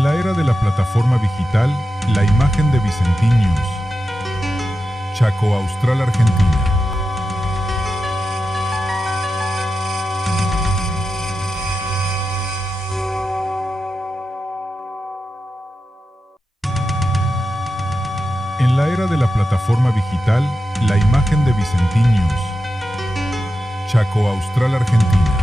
En la era de la plataforma digital, la imagen de Vicentín News. Chaco Austral, Argentina. En la era de la plataforma digital, la imagen de Vicentín News. Chaco Austral, Argentina.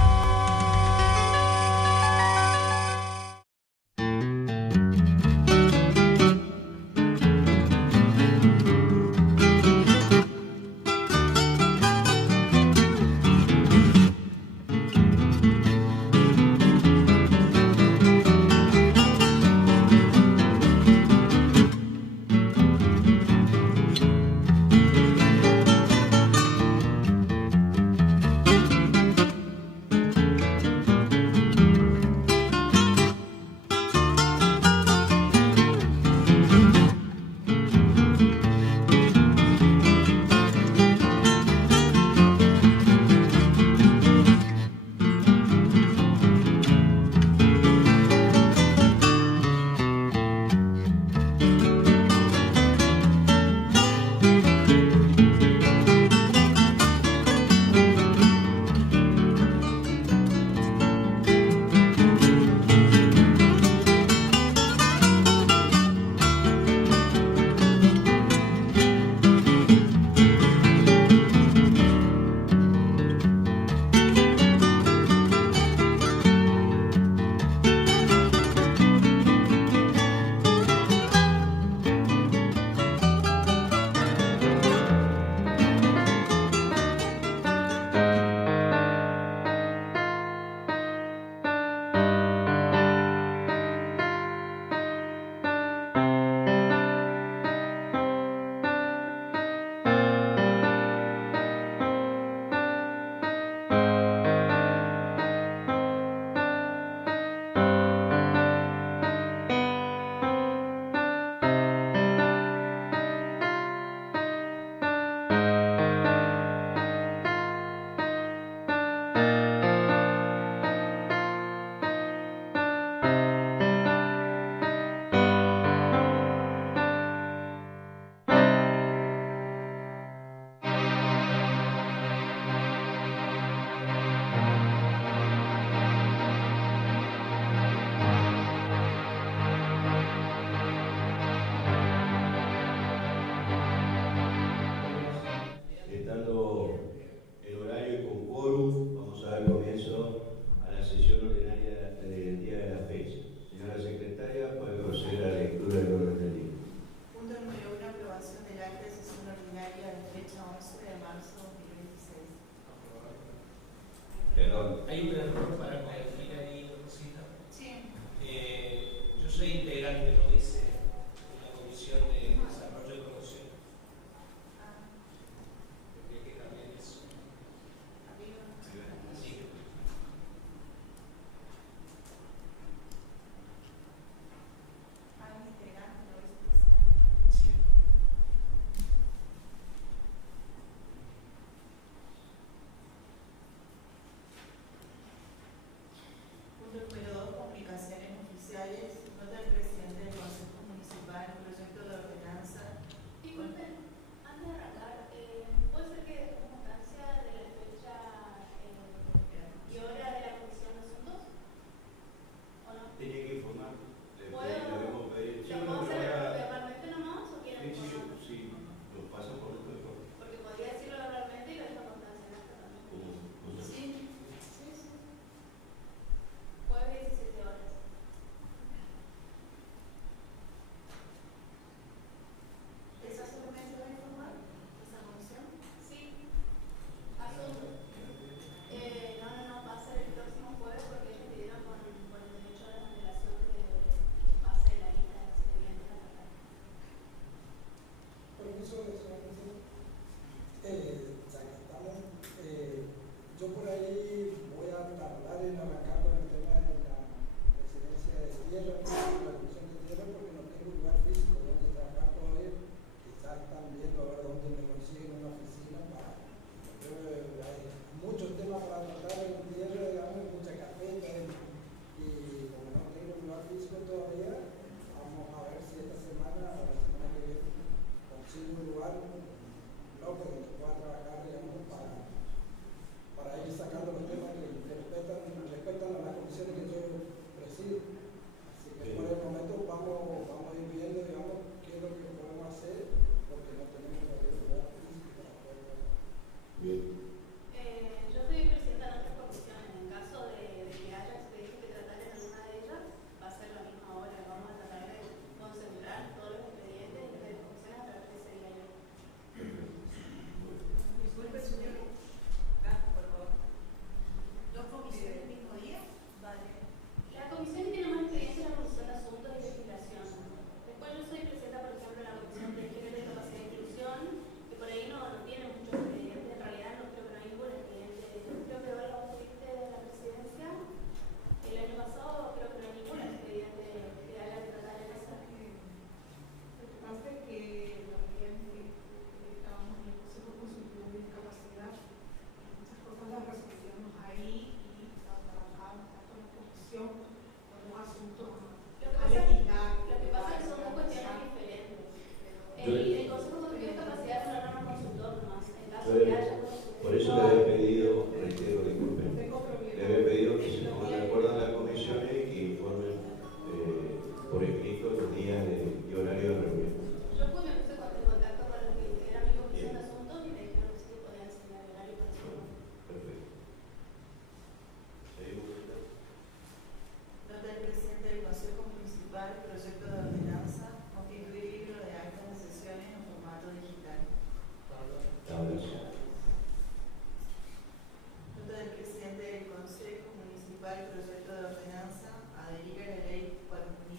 municipal, proyecto de ordenanza, adherir a la ley 4196.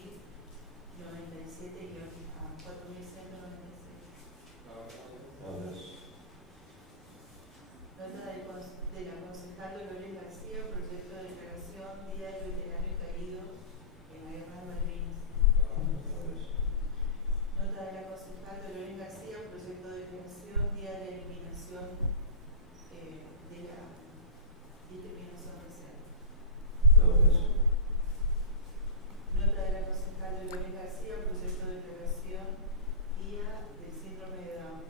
Nota de la concejal Dolores García, proyecto de declaración Día del Veterano Caído en la Guerra de Malvinas. Nota de la concejal Dolores García, proyecto de declaración Día de la Eliminación de la discriminación racial. Nota de la concejal Dolores García, proyecto de declaración Día del Síndrome de Down.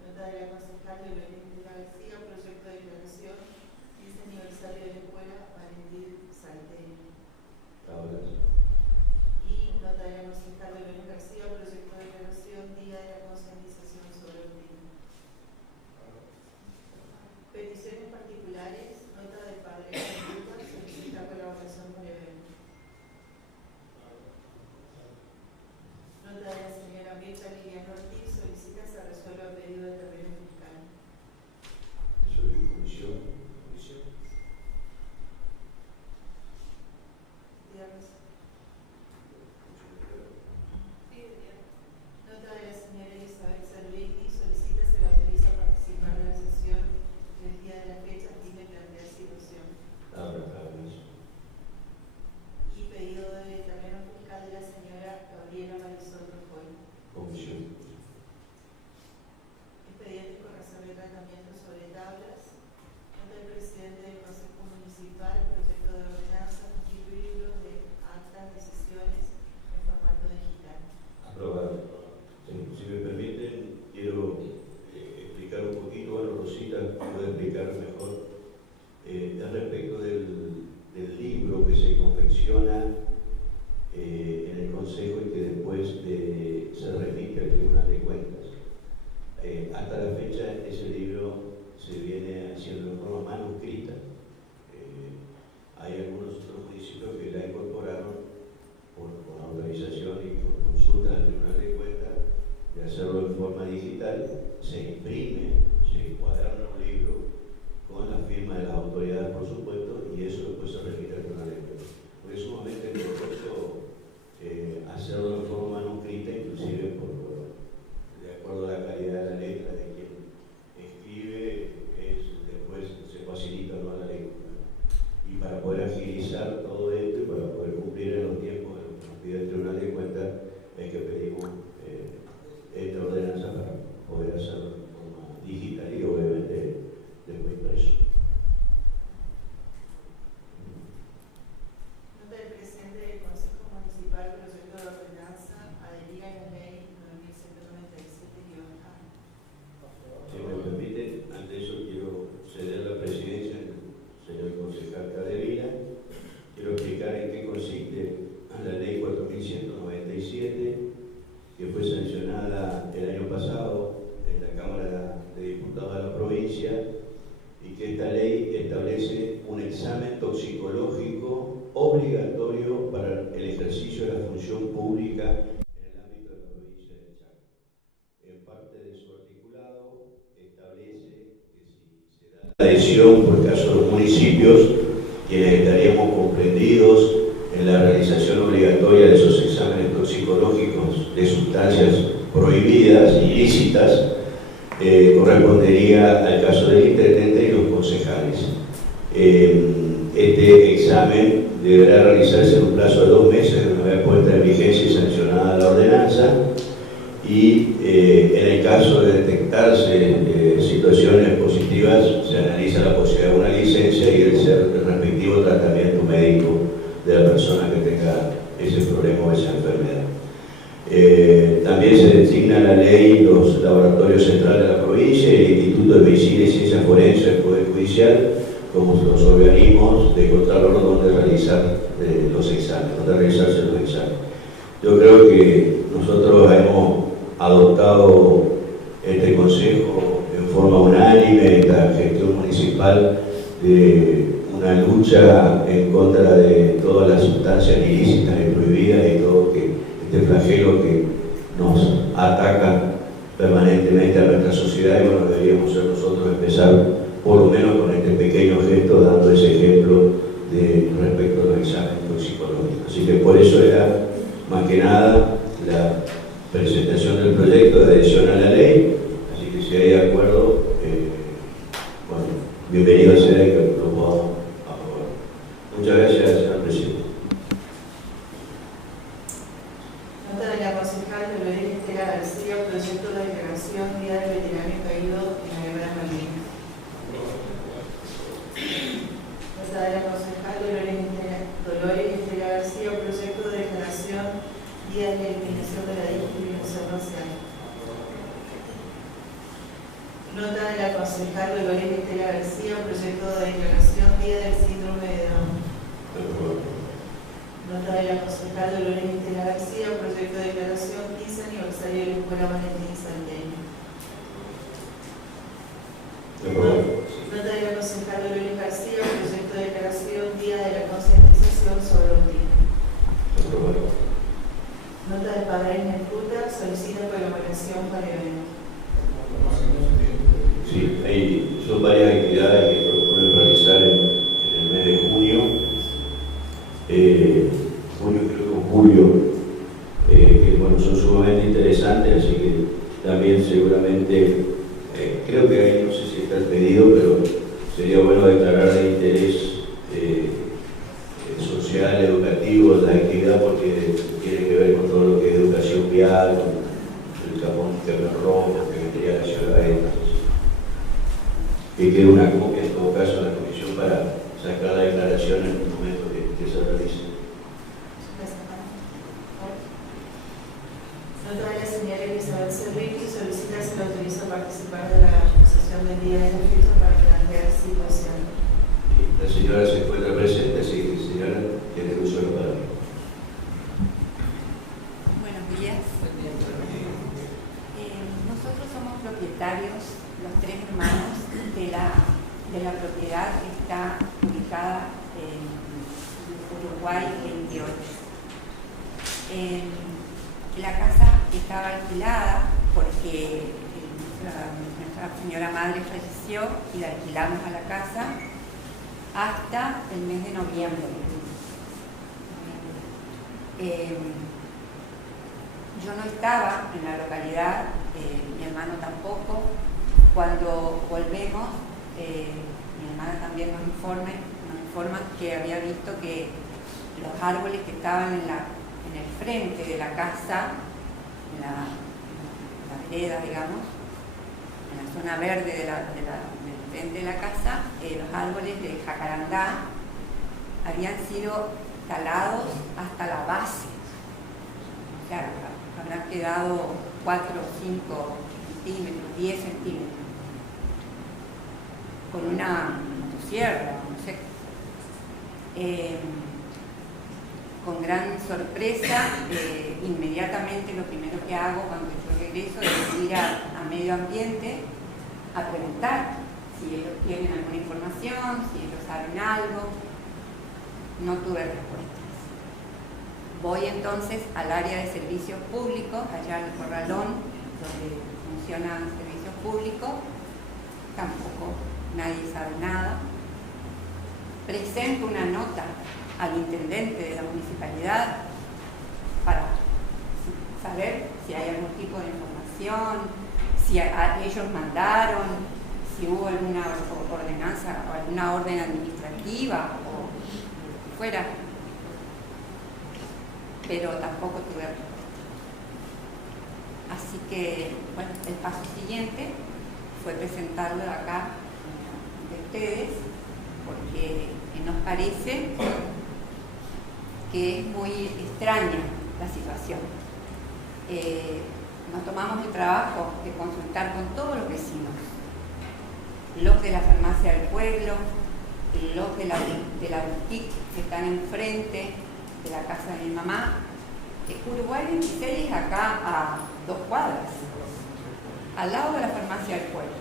Nota de la concejal Dolores García, proyecto de declaración 15 aniversario de la escuela Valentín Salteño. Y nota de la concejal Dolores García, proyecto de declaración Día de la Concientización sobre el autismo. Peticiones particulares. Nota del padre de Lucas, solicita colaboración con el evento. Nota de la señora Mirta Liliana Ortiz, solicita se resuelva pedido de terreno fiscal. Comisión. Nota de la señora Elizabeth Cervetti, solicita se la autoriza a participar de la sesión del día de la fecha a fin de plantear situación. Y pedido de terreno fiscal de la señora Gabriela Marisol Rojoy. Comisión. Expedientes con razón de tratamiento sobre tablas. Nota del presidente del Consejo Municipal, proyecto de ordenanza, constituirlo de actas, decisiones en formato digital. Aprobado. Si me permiten, quiero explicar un poquito, bueno, Rosita puede explicar mejor, al respecto del libro que se confecciona en el Consejo y que después se remite al Tribunal de Cuentas. Hasta la fecha ese libro se viene haciendo de forma manuscrita. Hay algunos otros municipios que la incorporaron con autorización y con consulta al Tribunal de Cuentas de hacerlo en forma digital. Se imprime, se encuadra un libro con la firma de las autoridades, por supuesto, y eso después se remite al Tribunal de Cuentas. Porque es sumamente costoso hacerlo en forma manuscrita, inclusive de acuerdo a la calidad de la letra de quien escribe, después se facilita o no la lectura. Y para poder agilizar todo esto y para poder cumplir en los tiempos de lo que nos pide el Tribunal de Cuentas, es que pedimos esta ordenanza para poder hacerlo de forma digital y obviamente después impreso. Nota del presidente del Consejo Municipal, proyecto de ordenanza, adherir a la ley 9197-A. Si me permite, ante eso quiero ceder la presidencia al señor concejal Cadevila. Quiero explicar en qué consiste la ley 4197, que fue sancionada el año pasado en la Cámara de Diputados de la provincia, y que esta ley establece un examen toxicológico obligatorio para el ejercicio de la función pública en el ámbito de la provincia de Chaco. En parte de su articulado establece que si se da la adhesión, por el caso de los municipios, quienes estaríamos comprendidos en la realización obligatoria de esos exámenes toxicológicos de sustancias prohibidas, ilícitas, correspondería al caso del intendente y los concejales. Este examen deberá realizarse en un plazo de 2 meses de una vez puesta en vigencia y sancionada la ordenanza, y en el caso de detectarse situaciones positivas se analiza la posibilidad de una licencia y el respectivo tratamiento médico de la persona que tenga ese problema o esa enfermedad. También se designa en la ley los laboratorios centrales de la provincia y el Instituto de Medicina y Ciencias Forenses del Poder Judicial como los organismos de contralor donde realizarse los exámenes. Yo creo que nosotros hemos adoptado este consejo en forma unánime, esta gestión municipal, de una lucha en contra de todas las sustancias ilícitas y prohibidas y todo este flagelo que nos ataca permanentemente a nuestra sociedad, y bueno, deberíamos ser nosotros empezar por lo menos con este pequeño gesto, dando ese ejemplo respecto a los exámenes toxicológicos. Así que por eso era, más que nada, la presentación del proyecto de adhesión a la ley. Así que si hay acuerdo, bueno, bienvenido sea que lo podamos aprobar. Muchas gracias, señor presidente. Nota de la concejal Dolores Estela García, proyecto de declaración Día del Veterano Caído en la Guerra de Malvinas. Nota de la concejal Dolores Estela García, proyecto de declaración Día de la Eliminación de la Discriminación Racial. Nota de la concejal Dolores Estela García, proyecto de declaración Día del Síndrome de Down. Nota de la concejal Dolores Estela García, proyecto de declaración 15 aniversario de la Escuela Valentín Salteño. Nota de la concejal Dolores García, proyecto de declaración Día de la Concientización sobre Autismo. Nota de Padres en Fruta, solicita colaboración para eventos. Sí, son varias actividades que proponen realizar en el mes de junio. Creo que julio, que bueno, son sumamente interesantes, así que también seguramente, creo que ahí no sé si está el pedido, pero sería bueno declarar de interés social, educativo, la actividad, porque tiene que ver con todo lo que es educación vial, con el camión rojo, que vendría a la ciudad de que quede una copia en todo caso a la comisión para sacar la declaración en el momento que se realice. Nota de la señora Elizabeth Cerriqui, solicita se le autoriza a participar de la exposición del Día de la Fiesta para plantear situación. La señora se encuentra presente, así que señora, tiene el uso de la palabra. Buenos días. Nosotros somos propietarios, los tres hermanos, de la propiedad que está ubicada en Uruguay 28. La casa estaba alquilada porque nuestra señora madre falleció y la alquilamos a la casa hasta el mes de noviembre. Yo no estaba en la localidad, mi hermano tampoco. Cuando volvemos, mi hermana también nos informa que había visto que los árboles que estaban en el frente de la casa, en la vereda, digamos, en la zona verde del frente de la casa, los árboles de jacarandá habían sido talados hasta la base. O sea, habrán quedado 4 o 5 centímetros, 10 centímetros, con una motosierra, no sé. Con gran sorpresa, inmediatamente lo primero que hago cuando yo regreso es ir a medio ambiente a preguntar si ellos tienen alguna información, si ellos saben algo. No tuve respuestas. Voy entonces al área de servicios públicos, allá en el Corralón, donde funcionan servicios públicos. Tampoco nadie sabe nada. Presento una nota al intendente de la municipalidad para saber si hay algún tipo de información, si ellos mandaron, si hubo alguna ordenanza o alguna orden administrativa o lo que fuera, pero tampoco tuve respuesta. Así que, bueno, el paso siguiente fue presentarlo acá de ustedes, porque nos parece que es muy extraña la situación. Nos tomamos el trabajo de consultar con todos los vecinos, los de la farmacia del pueblo, los de la boutique que están enfrente de la casa de mi mamá. Uruguay 26 es acá a 2 cuadras, al lado de la farmacia del pueblo.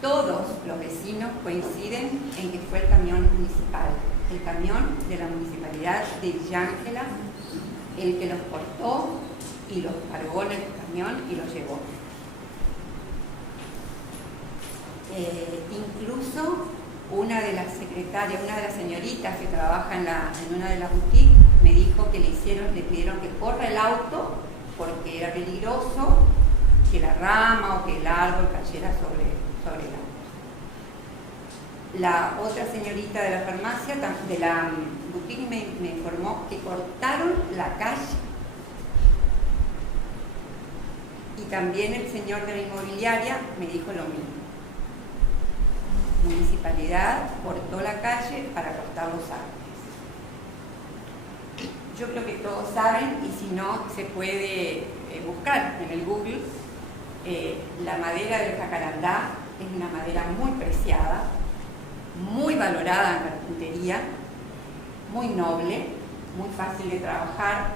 Todos los vecinos coinciden en que fue el camión municipal, el camión de la municipalidad de Villa Ángela, el que los cortó y los cargó en el camión y los llevó. Incluso una de las secretarias, una de las señoritas que trabaja en una de las boutiques, me dijo que le pidieron que corra el auto porque era peligroso que la rama o que el árbol cayera sobre el auto. La otra señorita de la farmacia, de la boutique, me informó que cortaron la calle. Y también el señor de la inmobiliaria me dijo lo mismo. Municipalidad cortó la calle para cortar los árboles. Yo creo que todos saben, y si no, se puede buscar en el Google. La madera del jacarandá es una madera muy preciada, muy valorada en carpintería, muy noble, muy fácil de trabajar.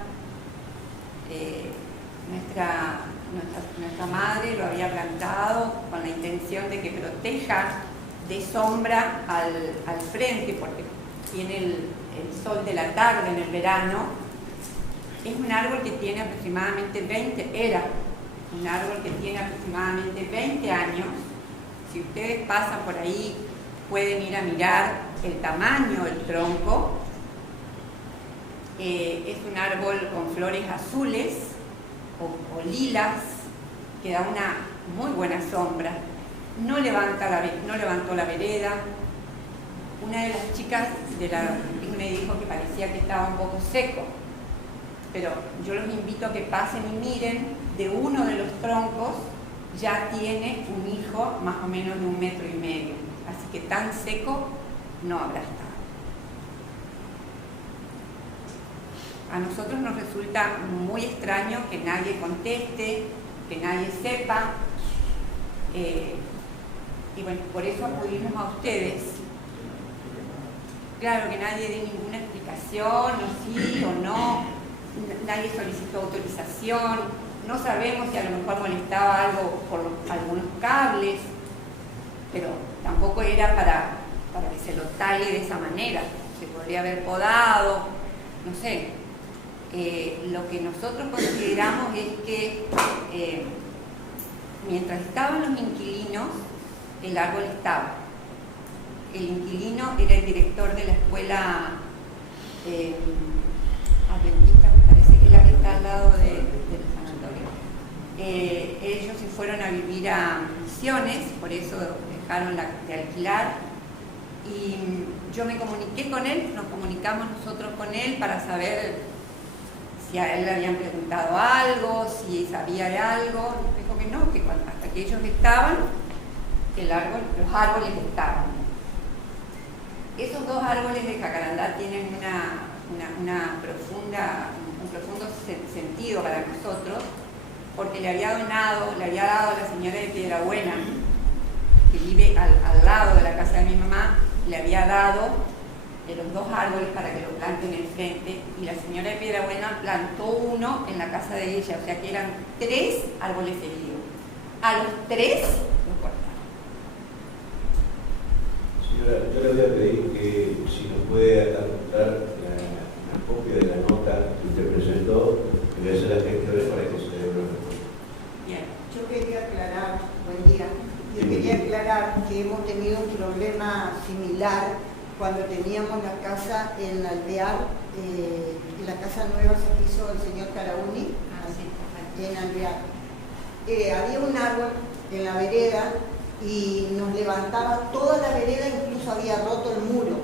Nuestra madre lo había plantado con la intención de que proteja de sombra al frente, porque tiene el sol de la tarde en el verano. Es un árbol que tiene aproximadamente 20 años. Si ustedes pasan por ahí, pueden ir a mirar el tamaño del tronco. Es un árbol con flores azules o lilas, que da una muy buena sombra. No levantó la vereda. Una de las chicas de la me dijo que parecía que estaba un poco seco, pero yo los invito a que pasen y miren. De uno de los troncos ya tiene un hijo más o menos de 1,5 metros, así que tan seco no habrá estado. A nosotros nos resulta muy extraño que nadie conteste, que nadie sepa, y bueno, por eso acudimos a ustedes. Claro que nadie dé ninguna explicación, o sí o no, nadie solicitó autorización, no sabemos si a lo mejor molestaba algo por algunos cables, pero tampoco era para que se lo tale de esa manera. Se podría haber podado, no sé. Lo que nosotros consideramos es que mientras estaban los inquilinos, el árbol estaba. El inquilino era el director de la escuela adventista, me parece que es la que está al lado del sanatorio. Ellos se fueron a vivir a Misiones, por eso dejaron de alquilar. Y yo me comuniqué con él, nos comunicamos nosotros con él para saber si a él le habían preguntado algo, si sabía de algo. Nos dijo que no, que hasta que ellos estaban, los árboles estaban. Esos dos árboles de jacarandá tienen un profundo sentido para nosotros, porque le había dado a la señora de Piedrabuena, que vive al lado de la casa de mi mamá, le había dado los dos árboles para que lo planten en frente, y la señora de Piedrabuena plantó uno en la casa de ella, o sea que eran 3 árboles heridos. A los 3 los cortaron. Señora, yo le voy a pedir que si nos puede adjuntar la copia de la nota que usted presentó, y voy a hacer las gestiones para que se dé una respuesta. Bien. Yo quería aclarar, buen día, que hemos tenido un problema similar cuando teníamos la casa en Alvear, la casa nueva se hizo el señor Carauni, en Alvear. Había un árbol en la vereda y nos levantaba toda la vereda, incluso había roto el muro.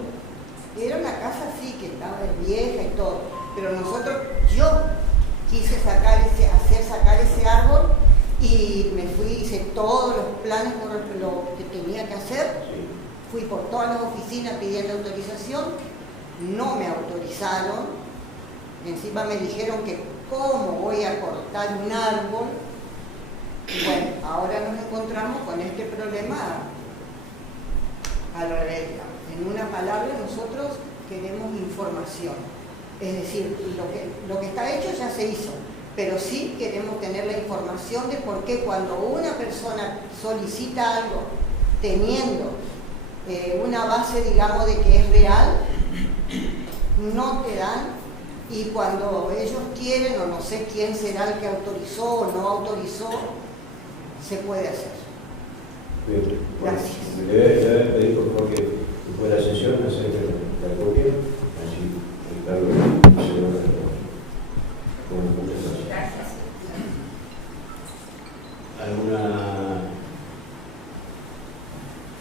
Era una casa así, que estaba vieja y todo, pero yo quise hacer sacar ese árbol y me fui, hice todos los planes por lo que tenía que hacer. Fui por todas las oficinas pidiendo autorización, no me autorizaron, encima me dijeron que cómo voy a cortar un árbol. Y bueno, ahora nos encontramos con este problema al revés. En una palabra, nosotros queremos información, es decir, lo que está hecho ya se hizo, pero sí queremos tener la información de por qué cuando una persona solicita algo teniendo una base, digamos, de que es real, no te dan, y cuando ellos quieren, o no sé quién será el que autorizó o no autorizó, se puede hacer. Bien. Gracias. Le voy a pedir por favor que después de la sesión me acerque la copia, así Carlos se lo recuerda. Bueno, muchas gracias. Gracias.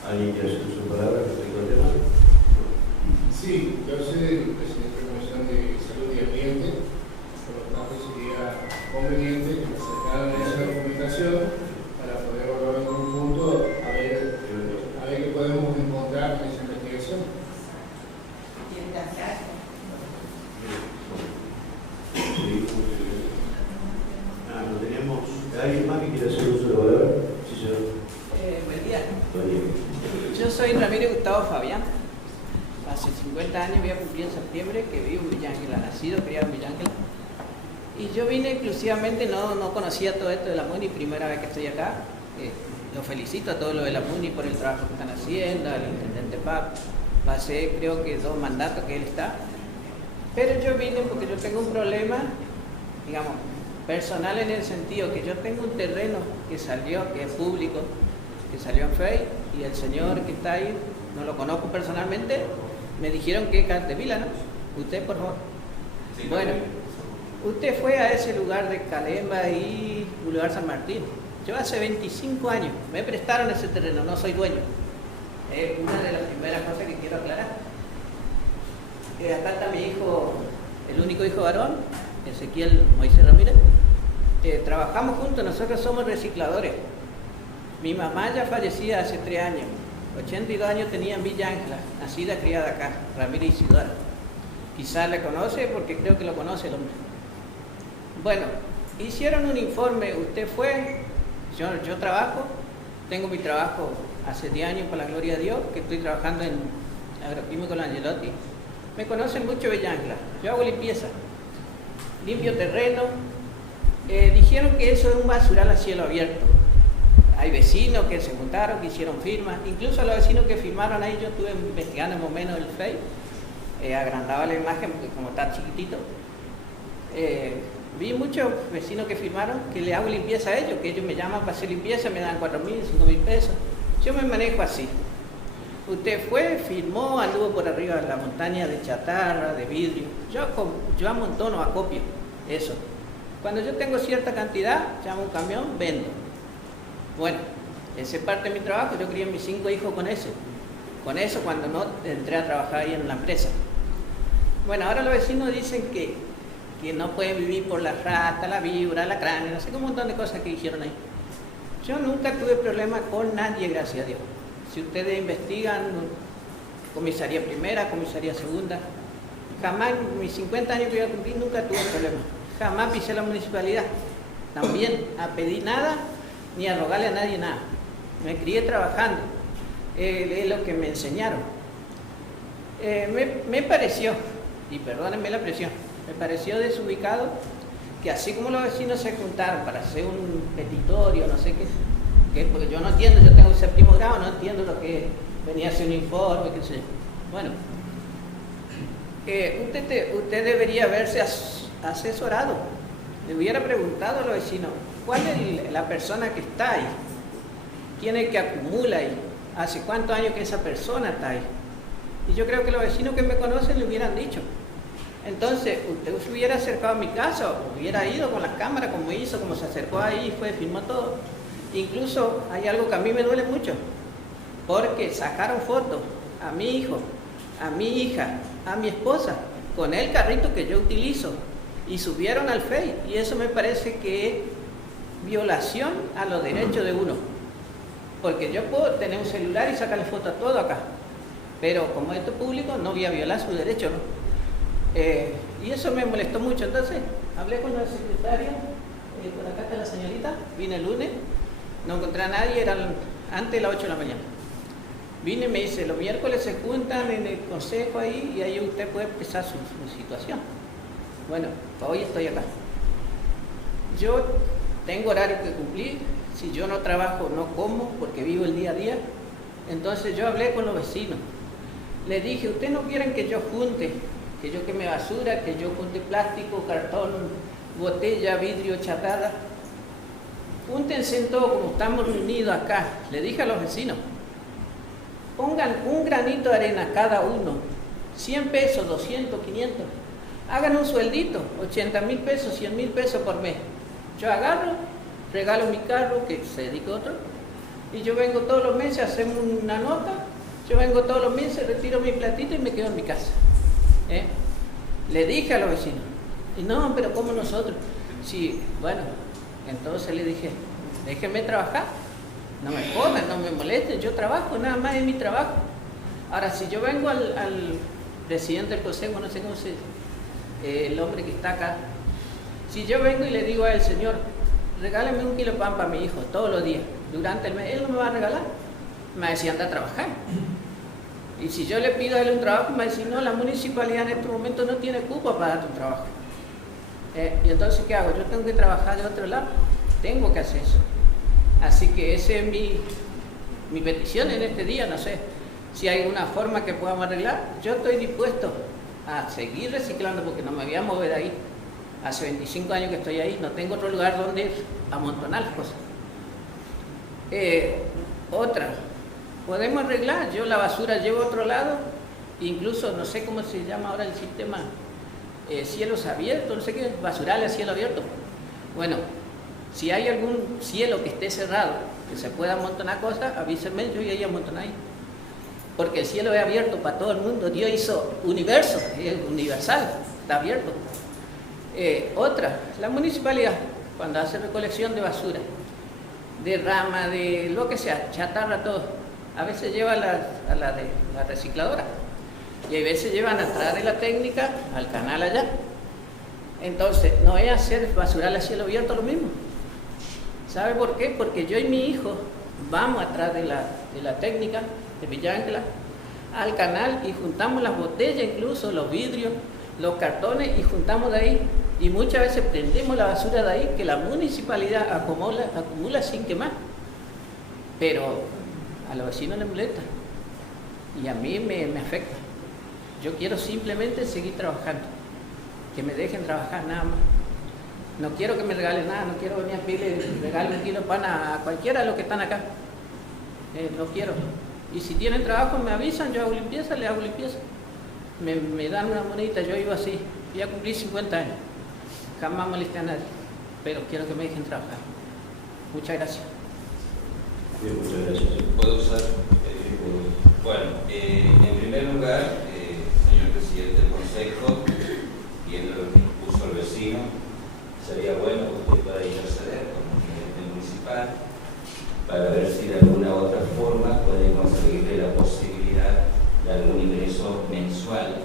¿Alguien quiere hacer su palabra respecto al tema? Sí, yo soy el presidente de la Comisión de Salud y Ambiente, por lo tanto sería conveniente que me acercaran esa documentación para poder evaluar en conjunto a ver qué podemos encontrar en esa investigación. Sí. No tenemos. ¿Alguien más que quiera hacer uso de la palabra? Sí, señor. Buen día. Buen día. Yo soy Ramírez Gustavo Fabián. Hace 50 años voy a cumplir en septiembre que vivo en Villa Ángela, nacido, criado en Villa Ángela. Y yo vine exclusivamente, no conocía todo esto de la MUNI, primera vez que estoy acá. Lo felicito a todos los de la MUNI por el trabajo que están haciendo, al intendente Pap. Pasé creo que 2 mandatos que él está. Pero yo vine porque yo tengo un problema, digamos, personal en el sentido que yo tengo un terreno que salió, que es público, que salió en Facebook, y el señor que está ahí, no lo conozco personalmente, me dijeron que es Cartevila, ¿no? Usted, por favor. Sí, bueno, usted fue a ese lugar de Calemba y Boulevard San Martín. Yo hace 25 años me prestaron ese terreno, no soy dueño. Es una de las primeras cosas que quiero aclarar. Acá está mi hijo, el único hijo varón, Ezequiel Moisés Ramírez. Trabajamos juntos, nosotros somos recicladores. Mi mamá ya fallecía hace 3 años. 82 años tenía en Villa Ángela, nacida, criada acá, Ramírez Isidora. Quizás le conoce porque creo que lo conoce el hombre. Bueno, hicieron un informe, usted fue, yo trabajo, tengo mi trabajo hace 10 años, por la gloria de Dios, que estoy trabajando en Agroquímico Angelotti. Me conocen mucho Villa Ángela, yo hago limpieza, limpio terreno. Dijeron que eso es un basural a cielo abierto. Hay vecinos que se juntaron, que hicieron firmas, incluso los vecinos que firmaron ahí, yo estuve investigando más o menos el Facebook, agrandaba la imagen porque como está chiquitito, vi muchos vecinos que firmaron que le hago limpieza a ellos, que ellos me llaman para hacer limpieza, me dan 4.000, 5.000 pesos, yo me manejo así. Usted fue, firmó, anduvo por arriba de la montaña de chatarra, de vidrio, yo amontono, acopio, eso. Cuando yo tengo cierta cantidad, llamo un camión, vendo. Bueno, esa es parte de mi trabajo, yo crié mis 5 hijos con eso. Con eso cuando no entré a trabajar ahí en la empresa. Bueno, ahora los vecinos dicen que no pueden vivir por la rata, la víbora, la cránea, no sé qué, un montón de cosas que dijeron ahí. Yo nunca tuve problema con nadie, gracias a Dios. Si ustedes investigan, comisaría primera, comisaría segunda, jamás, en mis 50 años que voy a cumplir, nunca tuve problema. Jamás pisé la municipalidad, también a pedir nada, ni a rogarle a nadie nada. Me crié trabajando, es lo que me enseñaron. Me pareció, y perdónenme la presión, me pareció desubicado que así como los vecinos se juntaron para hacer un petitorio, no sé qué, porque yo no entiendo, yo tengo el 7º grado, no entiendo lo que venía a hacer un informe, qué sé yo. Bueno, usted debería haberse asesorado, le hubiera preguntado a los vecinos, ¿cuál es la persona que está ahí? ¿Quién es que acumula ahí? ¿Hace cuántos años que esa persona está ahí? Y yo creo que los vecinos que me conocen le hubieran dicho. Entonces, usted se hubiera acercado a mi casa, o hubiera ido con las cámaras como hizo, como se acercó ahí, fue, filmó todo. Incluso hay algo que a mí me duele mucho, porque sacaron fotos a mi hijo, a mi hija, a mi esposa, con el carrito que yo utilizo, y subieron al Face, y eso me parece que es violación a los derechos de uno. Porque yo puedo tener un celular y sacarle foto a todo acá, pero como esto es público, no voy a violar su derecho, ¿no? Y eso me molestó mucho. Entonces, hablé con la secretaria, por acá está la señorita, vine el lunes, no encontré a nadie, eran antes de las 8 de la mañana. Vine y me dice, los miércoles se juntan en el consejo ahí y ahí usted puede expresar su situación. Bueno, hoy estoy acá. Yo tengo horario que cumplir, si yo no trabajo no como porque vivo el día a día. Entonces yo hablé con los vecinos, les dije, ustedes no quieren que yo junte, que yo queme basura, que yo junte plástico, cartón, botella, vidrio, chatarra. júntense en todo como estamos reunidos acá. Le dije a los vecinos, pongan un granito de arena cada uno, 100 pesos, 200, 500. Hagan un sueldito, 80.000 pesos, 100.000 pesos por mes. Yo agarro, regalo mi carro, que se dedique a otro, y yo vengo todos los meses, hacemos una nota, yo vengo todos los meses, retiro mi platito y me quedo en mi casa. Le dije a los vecinos, y no, pero ¿cómo nosotros? Sí, bueno, entonces le dije, déjenme trabajar, no me jodan, no me molesten, yo trabajo, nada más es mi trabajo. Ahora, si yo vengo al presidente del consejo, no sé cómo se dice, el hombre que está acá, si yo vengo y le digo a él, señor, regálame 1 kilo de pan para mi hijo todos los días, durante el mes, él no me va a regalar, me va a decir, anda a trabajar. Y si yo le pido a él un trabajo, me va a decir, no, la municipalidad en este momento no tiene cupo para darte un trabajo. Y entonces, ¿qué hago? Yo tengo que trabajar de otro lado, tengo que hacer eso. Así que esa es mi petición en este día, no sé si hay alguna forma que podamos arreglar. Yo estoy dispuesto a seguir reciclando porque no me voy a mover ahí. Hace 25 años que estoy ahí, no tengo otro lugar donde amontonar las cosas. Otra, podemos arreglar, yo la basura llevo a otro lado, incluso no sé cómo se llama ahora el sistema, cielos abiertos, no sé qué, basurales a cielo abierto. Bueno, si hay algún cielo que esté cerrado, que se pueda amontonar cosas, avísenme, yo iría a amontonar ahí. Porque el cielo es abierto para todo el mundo, Dios hizo universo, es universal, está abierto. Otra, la municipalidad, cuando hace recolección de basura, de rama, de lo que sea, chatarra, todo, a veces lleva a la recicladora y a veces llevan atrás de la técnica al canal allá. Entonces, no es hacer basural a cielo abierto lo mismo. ¿Sabe por qué? Porque yo y mi hijo vamos atrás de la técnica de Villa Ángela al canal y juntamos las botellas, incluso los vidrios, los cartones, y juntamos de ahí. Y muchas veces prendemos la basura de ahí que la municipalidad acumula sin quemar. Pero a los vecinos les molesta y a mí me afecta. Yo quiero simplemente seguir trabajando, que me dejen trabajar nada más. No quiero que me regalen nada, no quiero venir a pedirle regalo 1 kilo de pan a cualquiera de los que están acá. No quiero. Y si tienen trabajo me avisan, yo hago limpieza, les hago limpieza. Me dan una monedita, yo vivo así. Ya cumplí 50 años. Jamás molesté a nadie, pero quiero que me dejen trabajar. Muchas gracias. Bien, muchas gracias. ¿Puedo usar? Bueno, en primer lugar, señor presidente del Consejo, viendo lo que puso el vecino, sería bueno que usted pueda interceder como gerente municipal para ver si de alguna u otra forma puede conseguirle la posibilidad de algún ingreso mensual,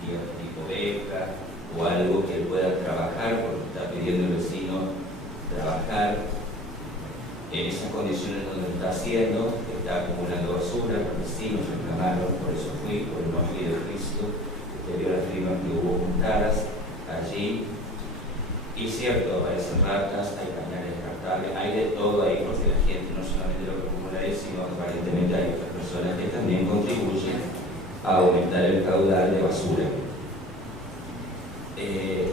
tipo beca o algo que él pueda trabajar, porque está pidiendo el vecino trabajar en esas condiciones donde lo está haciendo, está acumulando basura, los vecinos reclamaron, por eso fui, por el nombre de Cristo, que dio las firmas que hubo juntadas allí. Y cierto, aparecen ratas, hay cañales descartables, hay de todo ahí, porque la gente no solamente lo que acumula ahí, sino aparentemente hay otras personas que también contribuyen a aumentar el caudal de basura.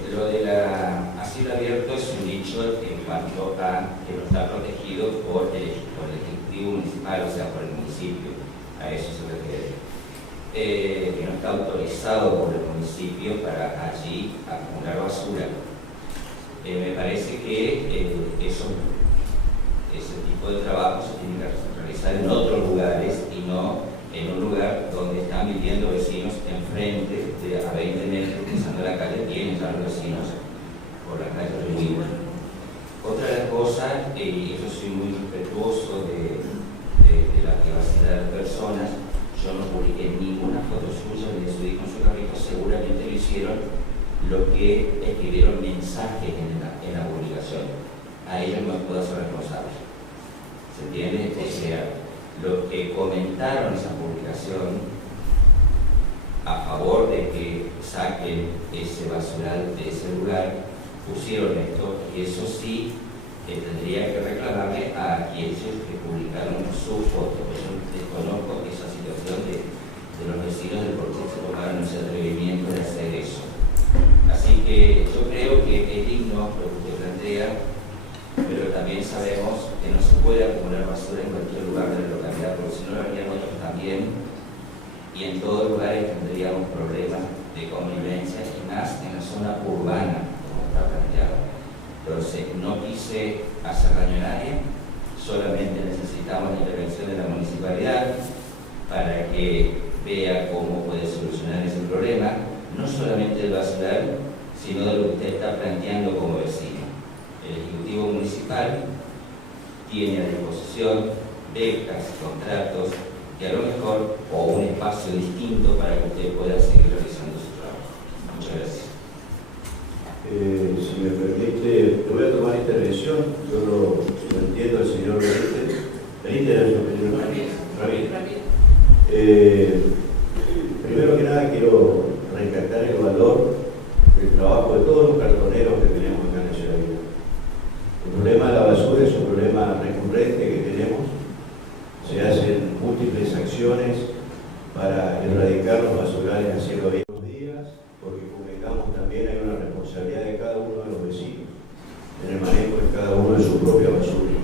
Lo de a cielo abierto es un dicho en cuanto a que no está protegido por el Ejecutivo Municipal, o sea, por el municipio, a eso se refiere. Que no está autorizado por el municipio para allí acumular basura. Me parece que ese tipo de trabajo se tiene que realizar en otros lugares y no en un lugar donde están viviendo vecinos enfrente de a 20 metros cruzando la calle, tienen ya los vecinos por la calle de Huivo. Otra de las cosas, y yo soy muy respetuoso de la privacidad de las personas, yo no publiqué ninguna foto suya ni de su hijo en su carrito, seguramente lo hicieron los que escribieron mensajes en la publicación. A ellos no puedo ser responsable. ¿Se entiende? O sea, los que comentaron esa publicación a favor de que saquen ese basural de ese lugar, pusieron esto, y eso sí tendría que reclamarle a aquellos que publicaron su foto. Yo desconozco esa situación de los vecinos de por qué se tomaron ese atrevimiento de hacer eso. Así que yo creo que es digno lo que usted plantea, pero también sabemos que no se puede acumular basura en cualquier lugar de la localidad, porque si no lo harían otros también, y en todos lugares tendríamos problemas de convivencia, y más en la zona urbana, como está planteado. Entonces, no quise hacer daño a nadie, solamente necesitamos la intervención de la municipalidad para que vea cómo puede solucionar ese problema, no solamente del basural, sino de lo que usted está planteando como vecino. El Ejecutivo Municipal tiene a disposición becas, contratos, y a lo mejor, o un espacio distinto para que usted pueda seguir realizando su trabajo. Muchas gracias. Si me permite, voy a tomar intervención. Yo lo entiendo al señor Benítez. Benítez era su apellido, ¿no? Ramírez. Primero que nada quiero rescatar el valor del trabajo de todos los cartoneros que tenemos acá en la ciudad. El problema de la basura es un problema recurrente que tenemos. Se hacen múltiples acciones para erradicar los basurales a cielo abierto los días, porque convengamos también hay una responsabilidad de cada uno de los vecinos en el manejo de cada uno de su propia basura.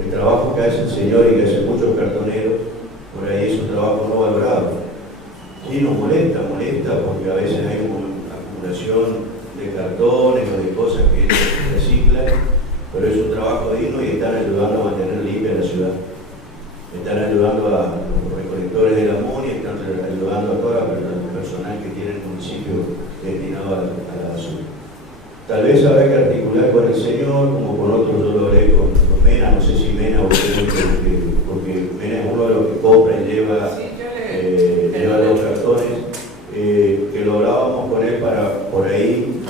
El trabajo que hace el señor y que hacen muchos cartoneros, por ahí es un trabajo no valorado. Y nos molesta porque a veces hay una acumulación de cartones o de cosas que se reciclan, pero es un trabajo digno y están ayudando a mantener limpia la ciudad. Están ayudando a los recolectores de la amonía, están ayudando a todo el personal que tiene el municipio destinado a la basura. Tal vez habrá que articular con el señor, como con otros, yo lo haré con Mena, no sé si Mena o usted, porque Mena es uno de los que compra y lleva, lleva los cartones, que lo hablábamos con él para por ahí,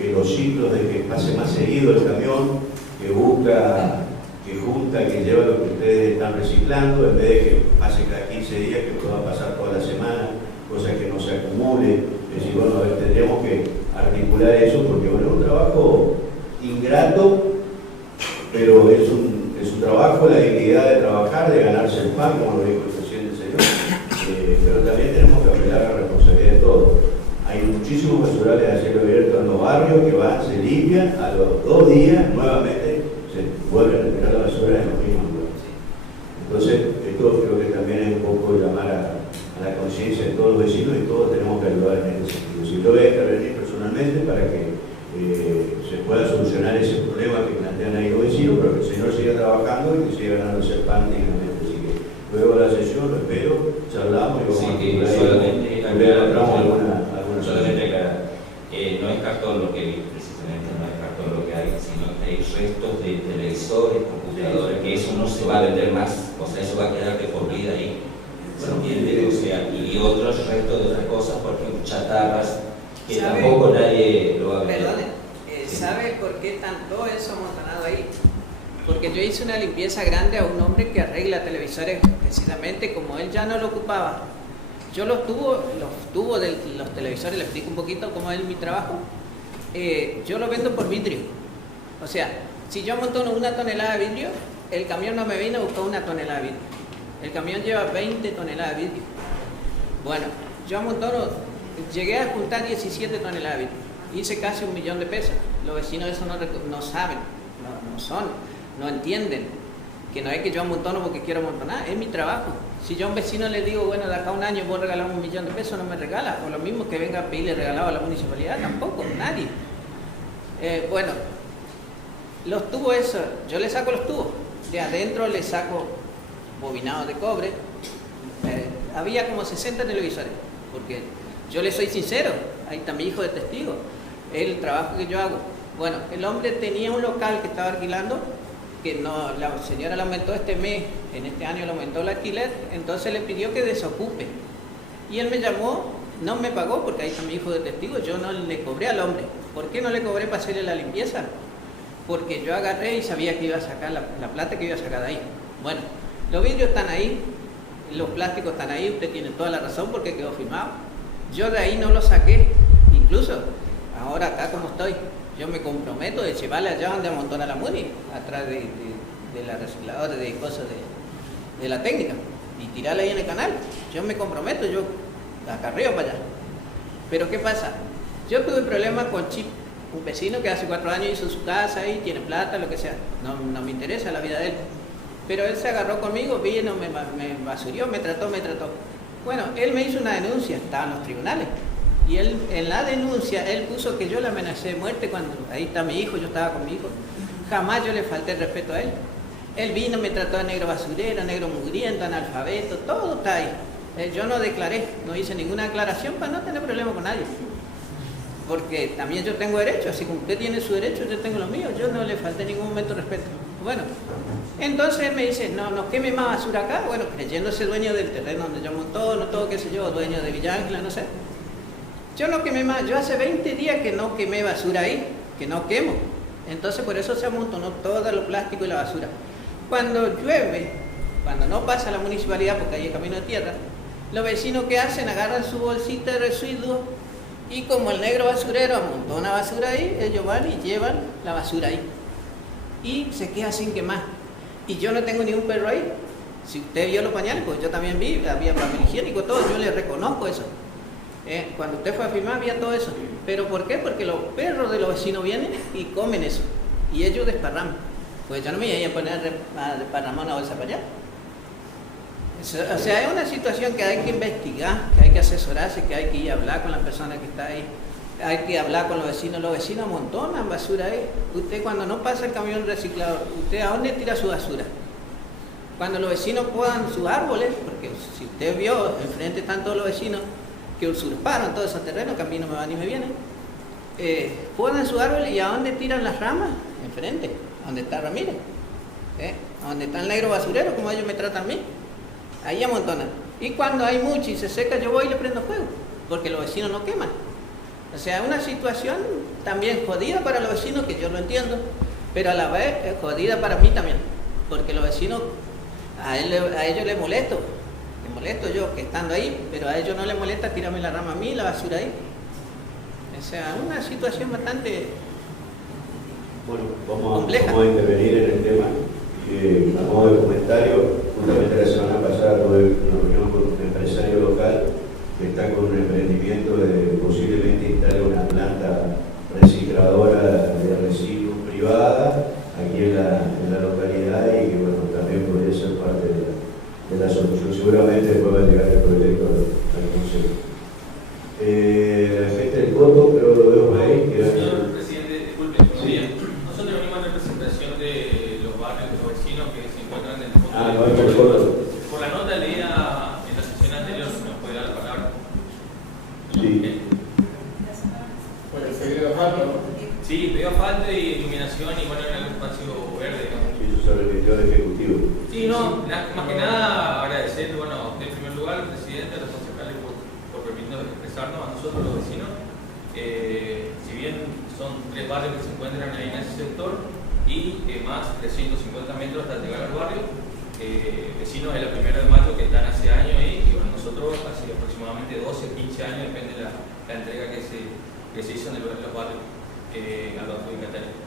que los ciclos de que pase más seguido el camión, que busca, que junta, que lleva lo que ustedes están reciclando, en vez de que pase cada 15 días, que pueda pasar toda la semana, cosa que no se acumule. Es decir, bueno, a ver, tendríamos que articular eso, porque bueno, es un trabajo ingrato, pero es un trabajo, la dignidad de trabajar, de ganarse el pan, como lo dijo el presidente señor, pero también tenemos que apelar a la responsabilidad de todos. Hay muchísimos basurales a cielo abierto en los barrios que van, se limpian, a los 2 días nuevamente se vuelven a tirar la basura en los mismos lugares. Entonces, esto creo que también es un poco llamar a la conciencia de todos los vecinos, y todos tenemos que ayudar en este sentido. Si yo voy a intervenir personalmente para que se pueda solucionar ese problema que plantean ahí los vecinos, pero que el señor siga trabajando y que siga ganándose el pan dignamente. Así que luego de la sesión lo espero, charlamos y vamos a solamente acá, no es cartón lo que vi, precisamente no es cartón lo que hay, sino que hay restos de televisores, computadores, que eso no se va a vender más, o sea, eso va a quedar de por vida ahí. ¿Se entiende? O sea, y otros restos de otras cosas, porque chatarras, que tampoco nadie lo va a vender. Perdone, ¿sabe por qué tanto eso amontonado ahí? Porque yo hice una limpieza grande a un hombre que arregla televisores, precisamente como él ya no lo ocupaba. Yo los tubos de los televisores, le explico un poquito cómo es mi trabajo. Yo lo vendo por vidrio. O sea, si yo amontono 1 tonelada de vidrio, el camión no me viene a buscar 1 tonelada de vidrio. El camión lleva 20 toneladas de vidrio. Bueno, yo amontono, llegué a juntar 17 toneladas de vidrio. Hice casi $1 millón de pesos. Los vecinos de eso no saben, no entienden. Que no es que yo amontono porque quiero amontonar, es mi trabajo. Si yo a un vecino le digo, bueno, de acá a un año voy a regalar $1 millón de pesos, no me regala. O lo mismo que venga a pedirle regalado a la municipalidad, tampoco, nadie. Bueno, los tubos esos, yo le saco los tubos. De adentro le saco bobinados de cobre. Había como 60 televisores, porque yo le soy sincero, ahí está mi hijo de testigo, es el trabajo que yo hago. Bueno, el hombre tenía un local que estaba alquilando, que no, la señora le aumentó este mes, en este año le aumentó el alquiler, entonces le pidió que desocupe. Y él me llamó, no me pagó, porque ahí está mi hijo de testigo, yo no le cobré al hombre. ¿Por qué no le cobré para hacerle la limpieza? Porque yo agarré y sabía que iba a sacar la plata que iba a sacar de ahí. Bueno, los vidrios están ahí, los plásticos están ahí, usted tiene toda la razón porque quedó firmado. Yo de ahí no lo saqué, incluso ahora acá como estoy, yo me comprometo de llevarle allá donde amontona la MUNI, atrás de la recicladora, de cosas de la técnica, y tirarla ahí en el canal. Yo me comprometo, yo acarreo para allá. Pero ¿qué pasa? Yo tuve problemas con Chip un vecino que hace 4 años hizo su casa ahí, tiene plata, lo que sea. No me interesa la vida de él. Pero él se agarró conmigo, vino, me basurió, me trató. Bueno, él me hizo una denuncia, estaba en los tribunales. Y él, en la denuncia, él puso que yo le amenacé de muerte cuando ahí está mi hijo, yo estaba con mi hijo. Jamás yo le falté el respeto a él. Él vino, me trató de negro basurero, negro mugriento, analfabeto, todo está ahí. Yo no declaré, no hice ninguna aclaración para no tener problema con nadie. Porque también yo tengo derecho, así como usted tiene su derecho, yo tengo los míos. Yo no le falté en ningún momento respeto. Bueno, entonces él me dice, no queme más basura acá. Bueno, creyéndose dueño del terreno donde yo monto, no todo, qué sé yo, dueño de Villa Ángela, no sé. Yo no quemé más, yo hace 20 días que no quemé basura ahí, que no quemo. Entonces por eso se amontonó todo lo plástico y la basura. Cuando llueve, cuando no pasa la municipalidad, porque ahí es camino de tierra, los vecinos que hacen, agarran su bolsita de residuos y como el negro basurero amontona basura ahí, ellos van y llevan la basura ahí. Y se queda sin quemar. Y yo no tengo ni un perro ahí. Si usted vio los pañales, pues yo también vi, había papel higiénico, todo, yo le reconozco eso. Cuando usted fue a firmar había todo eso. ¿Pero por qué? Porque los perros de los vecinos vienen y comen eso. Y ellos desparraman. Pues yo no me iba a poner a desparramar una bolsa para allá. O sea, es una situación que hay que investigar, que hay que asesorarse, que hay que ir a hablar con la persona que está ahí. Hay que hablar con los vecinos amontonan basura ahí. Usted cuando no pasa el camión reciclador, ¿usted a dónde tira su basura? Cuando los vecinos podan sus árboles, porque si usted vio, enfrente están todos los vecinos que usurparon todo ese terreno, que a mí no me van ni me vienen, podan sus árboles y a dónde tiran las ramas, enfrente, a donde está Ramírez, a donde está el negro basurero, como ellos me tratan a mí, ahí amontonan. Y cuando hay mucho y se seca, yo voy y le prendo fuego, porque los vecinos no queman. O sea, es una situación también jodida para los vecinos, que yo lo entiendo, pero a la vez es jodida para mí también, porque los vecinos, a ellos les molesto yo que estando ahí, pero a ellos no les molesta tirarme la rama a mí, la basura ahí. O sea, una situación bastante compleja. Vamos a intervenir en el tema. A modo de comentario, justamente la semana pasada tuve una reunión con un empresario local que está con un emprendimiento de posiblemente instalar una planta recicladora de residuos privada aquí en la localidad y que bueno, también podría ser parte de la solución. Seguramente después va a llegar el proyecto al Consejo. La gente del voto, pero lo veo por ahí. Señor presidente, disculpe, sí. Nosotros venimos en representación de los barrios, de los vecinos que se encuentran en el fondo. Por la nota leída en la sesión anterior, si nos puede dar la palabra. Sí. Por el pedido de asfalto. Sí, pedido asfalto y iluminación y bueno, en el espacio verde, digamos. Y eso se repitió al Ejecutivo. Sí, no, más que nada agradecer, bueno, en primer lugar al presidente, a los concejales por permitirnos expresarnos a nosotros los vecinos. Si bien son 3 barrios que se encuentran ahí en ese sector y más 350 metros hasta llegar al barrio, vecinos de la 1 de mayo que están hace años ahí y bueno, nosotros hace aproximadamente 12 o 15 años, depende de la entrega que se hizo en los barrios a los adjudicatarios.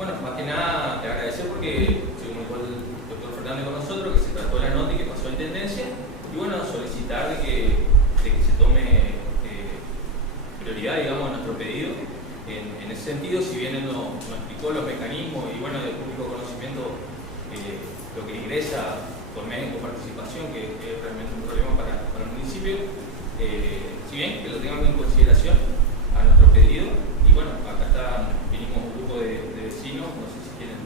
Bueno, más que nada te agradecer porque se comunicó el doctor Fernández con nosotros, que se trató la nota y que pasó en tendencia, y bueno, solicitar de que se tome prioridad, digamos, a nuestro pedido. En ese sentido, si bien él nos explicó los mecanismos y bueno, del público conocimiento, lo que ingresa por medio de participación, que es realmente un problema para el municipio, si bien que lo tengamos en consideración a nuestro pedido, y bueno, acá vinimos un grupo de vecinos, no sé si quieren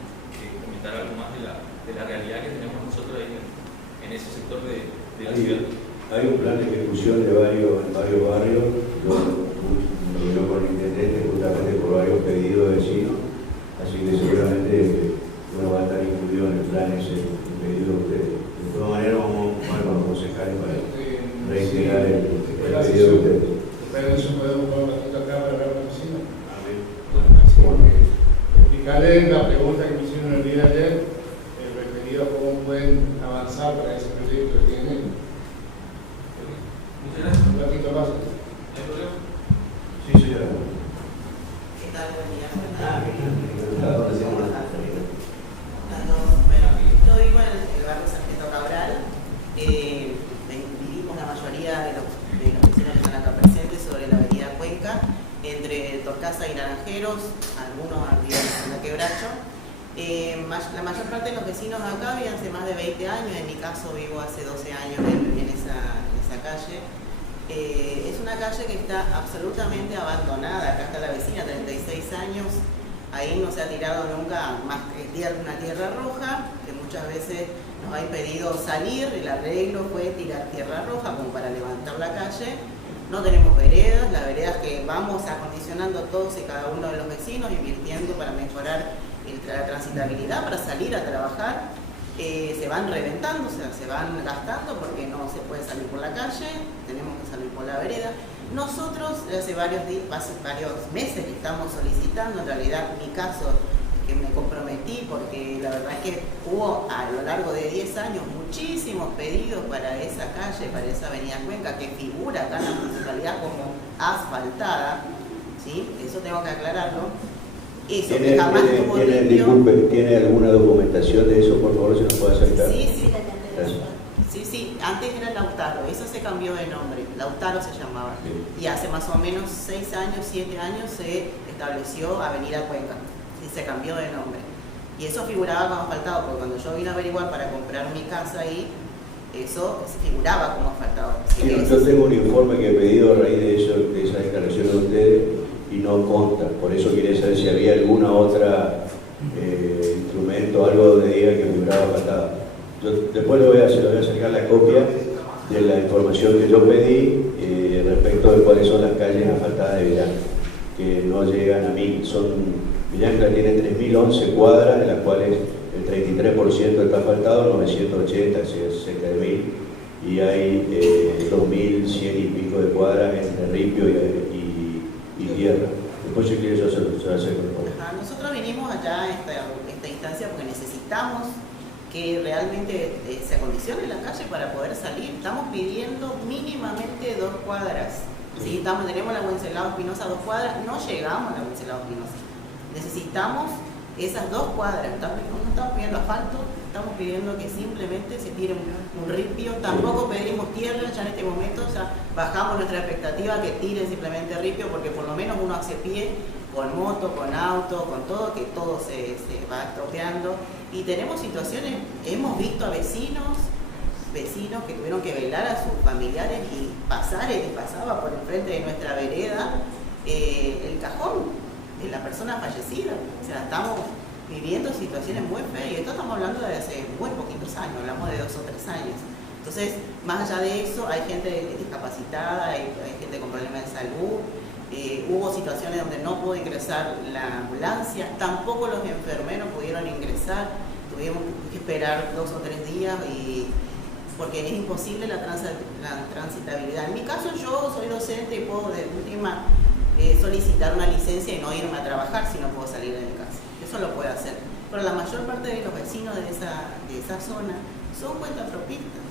comentar algo más de la realidad que tenemos nosotros ahí en ese sector de la ciudad. Hay un plan de ejecución de varios barrios. Yo me reuní con el intendente justamente por varios pedidos de vecinos, así que seguramente uno va a estar incluido en el plan ese pedido de ustedes. De todas maneras, vamos a los concejales para reiterar el pedido de ustedes. Después de eso podemos buscar un ratito acá para hablar con los vecinos. Bueno, Explicarle la pregunta que me hicieron el día de ayer, referido a cómo pueden avanzar para ese proyecto que tienen. Muchas gracias. Un ratito más. ¿Hay problema? sí, señora. ¿Qué tal? Buen día. Bueno, yo vivo en el barrio Sargento Cabral. Vivimos la mayoría de los vecinos que están acá presentes sobre la avenida Cuenca, entre Casa y Naranjeros, algunos viven en la Quebracho. La mayor parte de los vecinos acá viven hace más de 20 años, en mi caso vivo hace 12 años en esa calle. Es una calle que está absolutamente abandonada. Acá está la vecina, 36 años, ahí no se ha tirado nunca más que una tierra roja, que muchas veces nos ha impedido salir. El arreglo fue tirar tierra roja como para levantar la calle. No tenemos veredas, las veredas que vamos acondicionando todos y cada uno de los vecinos, invirtiendo para mejorar la transitabilidad, para salir a trabajar, se van reventando, o sea, se van gastando porque no se puede salir por la calle, tenemos que salir por la vereda. Nosotros hace varios meses que estamos solicitando, en realidad mi caso que me comprometí porque la verdad es que hubo a lo largo de 10 años muchísimos pedidos para esa calle, para esa avenida Cuenca, que figura acá en la municipalidad como asfaltada, ¿sí? Eso tengo que aclararlo. Eso, que jamás tuvo limpio. Disculpe, ¿tiene alguna documentación de eso? Por favor, si nos puede acercar. Sí, antes era Lautaro, eso se cambió de nombre, Lautaro se llamaba. Sí. Y hace más o menos 6 años, 7 años se estableció Avenida Cuenca, y se cambió de nombre. Y eso figuraba como asfaltado, porque cuando yo vine a averiguar para comprar mi casa ahí, eso figuraba como asfaltado. Sí, yo tengo un informe que he pedido a raíz de eso, de esa declaración de ustedes, y no consta. Por eso quería saber si había alguna otra instrumento, algo donde diga que figuraba asfaltado. Yo después le voy a acercar la copia de la información que yo pedí respecto de cuáles son las calles asfaltadas de Villancla, que no llegan a 1000. Villancla tiene 3011 cuadras, de las cuales el 33% está asfaltado, 980, cerca de 1000, y hay 2100 y pico de cuadras entre ripio y tierra. Después si quieres yo se lo acerco. Nosotros vinimos allá a esta instancia porque necesitamos que realmente se acondicione la calle para poder salir. Estamos pidiendo mínimamente 2 cuadras. ¿Sí? Tenemos la Wenceslao Espinosa 2 cuadras, no llegamos a la Wenceslao Espinosa. Necesitamos esas 2 cuadras. No estamos pidiendo asfalto, estamos pidiendo que simplemente se tire un ripio. Tampoco pedimos tierra, ya en este momento ya bajamos nuestra expectativa que tiren simplemente ripio, porque por lo menos uno hace pie con moto, con auto, con todo, que todo se va estropeando. Y tenemos situaciones, hemos visto a vecinos que tuvieron que velar a sus familiares y pasaba por enfrente de nuestra vereda el cajón de la persona fallecida. O sea, estamos viviendo situaciones muy feas, y esto estamos hablando de hace muy poquitos años, hablamos de 2 o 3 años. Entonces, más allá de eso, hay gente discapacitada, hay gente con problemas de salud. Hubo situaciones donde no pudo ingresar la ambulancia, tampoco los enfermeros pudieron ingresar, tuvimos que esperar 2 o 3 días porque es imposible la transitabilidad. En mi caso, yo soy docente y puedo de última solicitar una licencia y no irme a trabajar si no puedo salir de mi casa. Eso lo puedo hacer, pero la mayor parte de los vecinos de esa zona son cuentapropistas.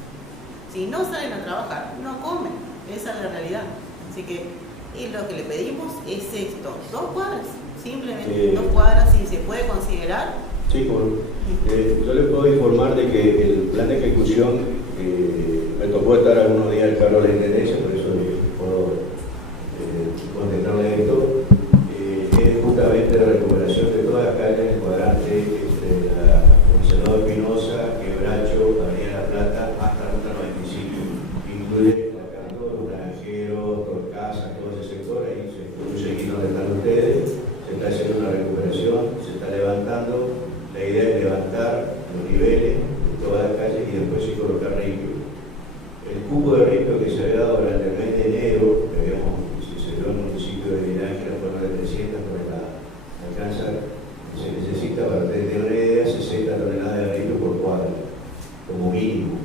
Si no salen a trabajar, no comen, esa es la realidad. Así que y lo que le pedimos es esto, 2 cuadras, simplemente 2 cuadras, si se puede considerar. Sí, bueno, yo les puedo informar de que el plan de ejecución, me tocó estar algunos días al cargo de la intendencia, por eso puedo contestarle esto, es justamente la recuperación de todas las calles del cuadrante entre la Wenceslao Espinosa, Quebracho, Avenida La Plata, hasta Ruta 95, incluye se está haciendo una recuperación, se está levantando. La idea es levantar los niveles de todas las calles y después sí colocar ripio. El cupo de ripio que se había dado durante el mes de enero, que se dio en el municipio de Villancla, fueron de 300 toneladas. Se necesita, para tener una idea, 60 toneladas de ripio por cuadra, como mínimo.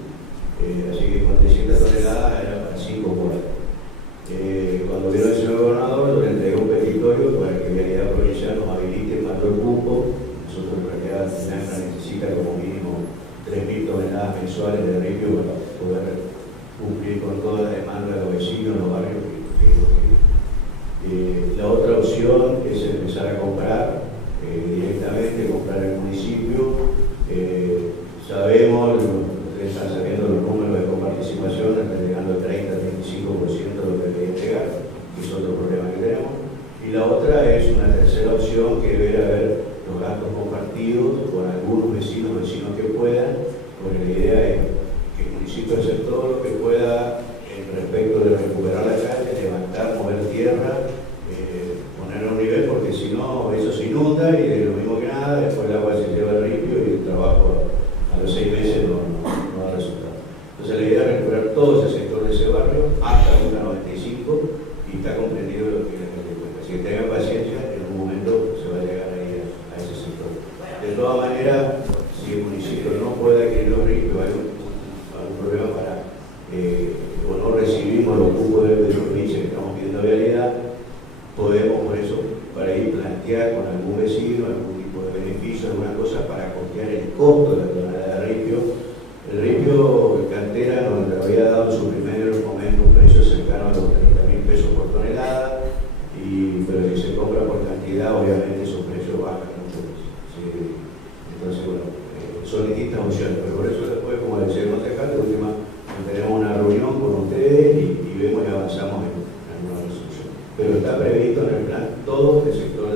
Así que con 300 toneladas era para 5 cuadras. Cuando vino el señor gobernador, le entregó un petitorio para que Vialidad Provincial nos habilite el mayor cupo. Nosotros en realidad necesita como mínimo 3.000 toneladas mensuales de ripio para poder cumplir con toda la demanda de los vecinos en los barrios. La otra opción es empezar a comprar directamente, comprar el municipio. Sabemos, ustedes están sabiendo los números de coparticipación, están llegando al 30-35% de lo que hay que entregar, que es otro problema que tenemos. Y la otra es una tercera opción, que debe haber los gastos compartidos con algunos vecinos que puedan, porque la idea es que el municipio hace todo lo que pueda en respecto de recuperar la calle, levantar, mover tierra, ponerlo a un nivel, porque si no eso se inunda y es lo mismo que nada, después el agua se lleva al ripio y el trabajo a los 6 meses no da resultado. Entonces la idea es recuperar todo ese sector de ese barrio hasta Ruta 95 y está comprendido lo que es la calle Cuenca. Así que tengan paciencia, en un momento se va a llegar ahí a ese sector. De todas maneras, si el municipio no puede adquirir los ripios, hay algún problema para o no recibimos los cupos de provincia que estamos pidiendo vialidad, podemos por eso, para ir plantear con algún vecino algún tipo de beneficio, alguna cosa para costear el costo de la tonelada de ripio. El ripio cantera nos había dado en su primer momento un precio cercano a los 30.000 pesos por tonelada, pero si se compra por cantidad, obviamente esos precios bajan mucho. ¿Sí? Entonces, bueno, son distintas opciones, pero por eso después, como decía el concejal, de última, tenemos una reunión con ustedes y vemos y avanzamos en una resolución. Pero está previsto en el plan todo el sector